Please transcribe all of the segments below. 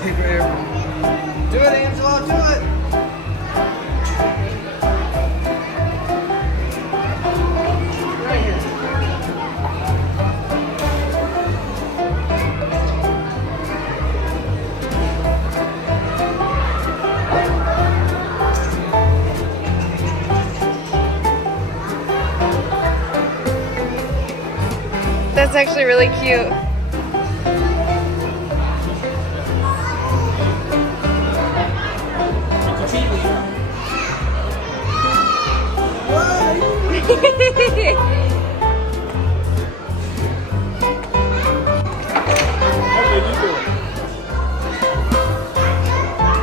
Take right here. Do it, Angelo, do it. Right here. That's actually really cute.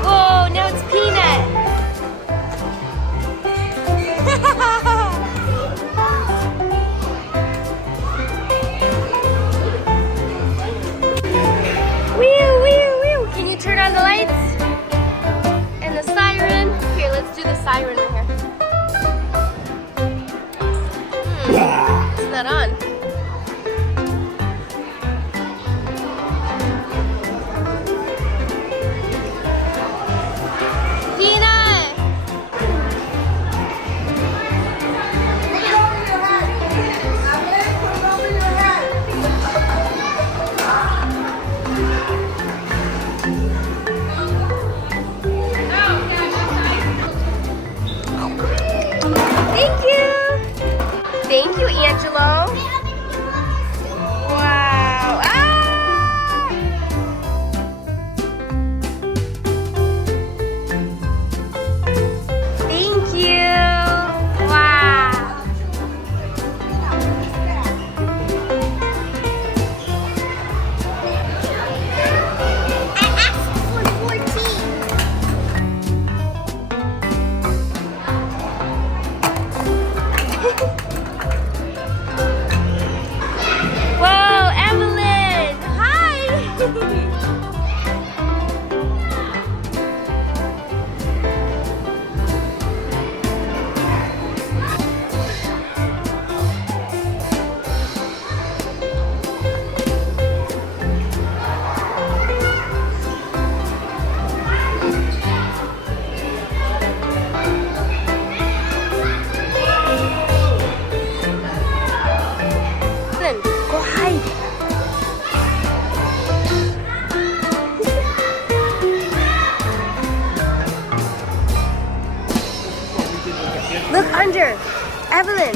Whoa, now it's Peanut. Wee, wee, wee. Can you turn on the lights? And the siren? Here, let's do the siren in here. It's not on. Peanut! Thank you! Thank you, Angelo. Wow! Ah! Thank you! Wow! Whoa, Evelyn! Hi! Evelyn, go hide. Look under. Evelyn.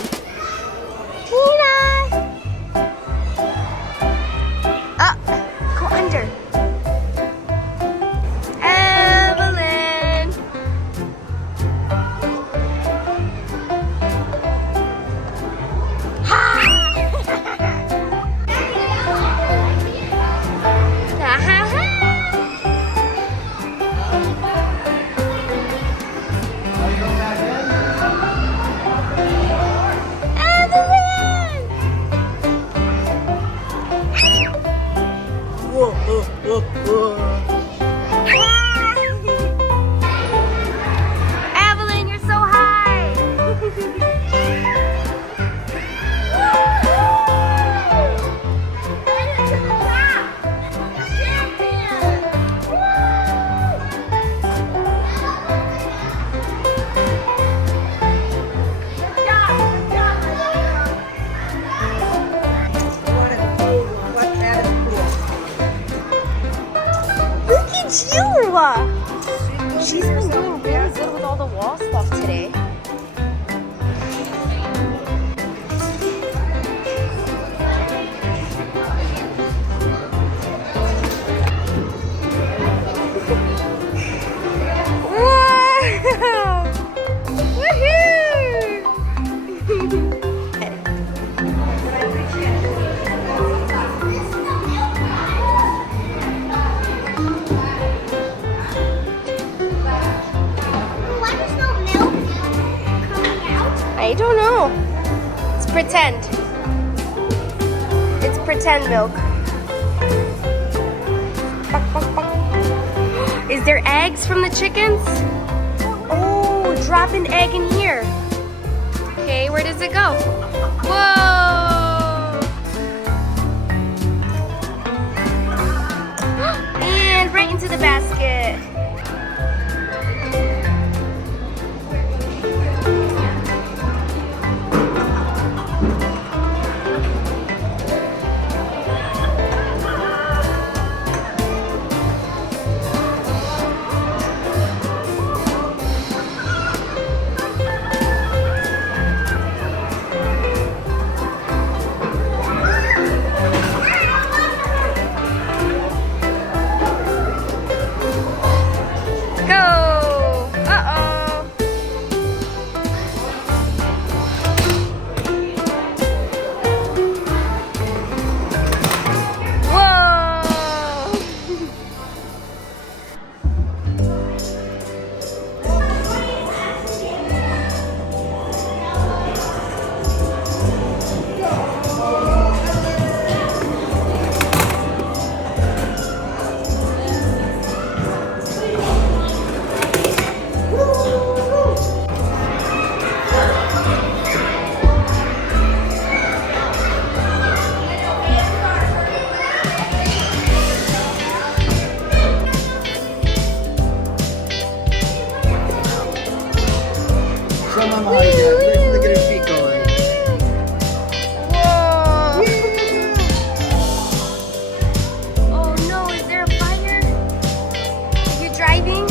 Peanut. Up. Go under. Evelyn. Whoa, whoa, whoa, whoa. Evelyn, you're so high. Look at you! She's been doing really good with all the wall stuff today. Wow! Woohoo! I don't know. It's pretend. It's pretend milk. Is there eggs from the chickens? Oh, drop an egg in here. Okay, where does it go? Whoa! And right into the basket. Show Mama how you do it. Look at her feet going. Whoa! Oh no, is there a fire? Are you driving?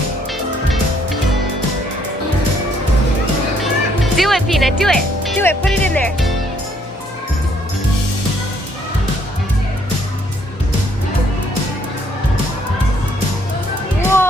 Do it, Peanut, do it. Do it, put it in there. Whoa!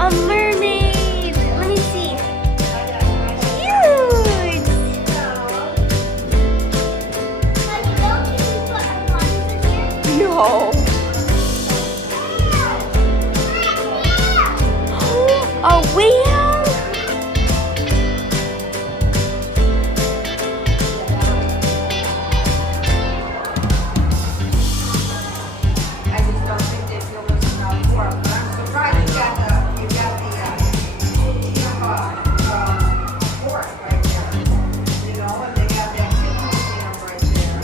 A mermaid! Let me see. Huge! No. A whale? I just don't think they feel this is not work, but I'm surprised you got the fork right there, you know, and they got that kitchen stand right there.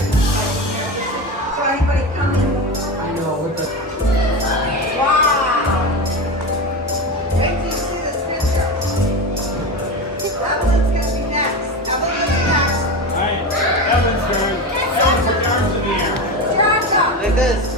So anybody coming? I know what the. Wow! Wait till you see this picture. Evelyn's gonna be next. Evelyn's next. Alright, Evan's turn. Evan, put your arms in the air. Turn up. Like this.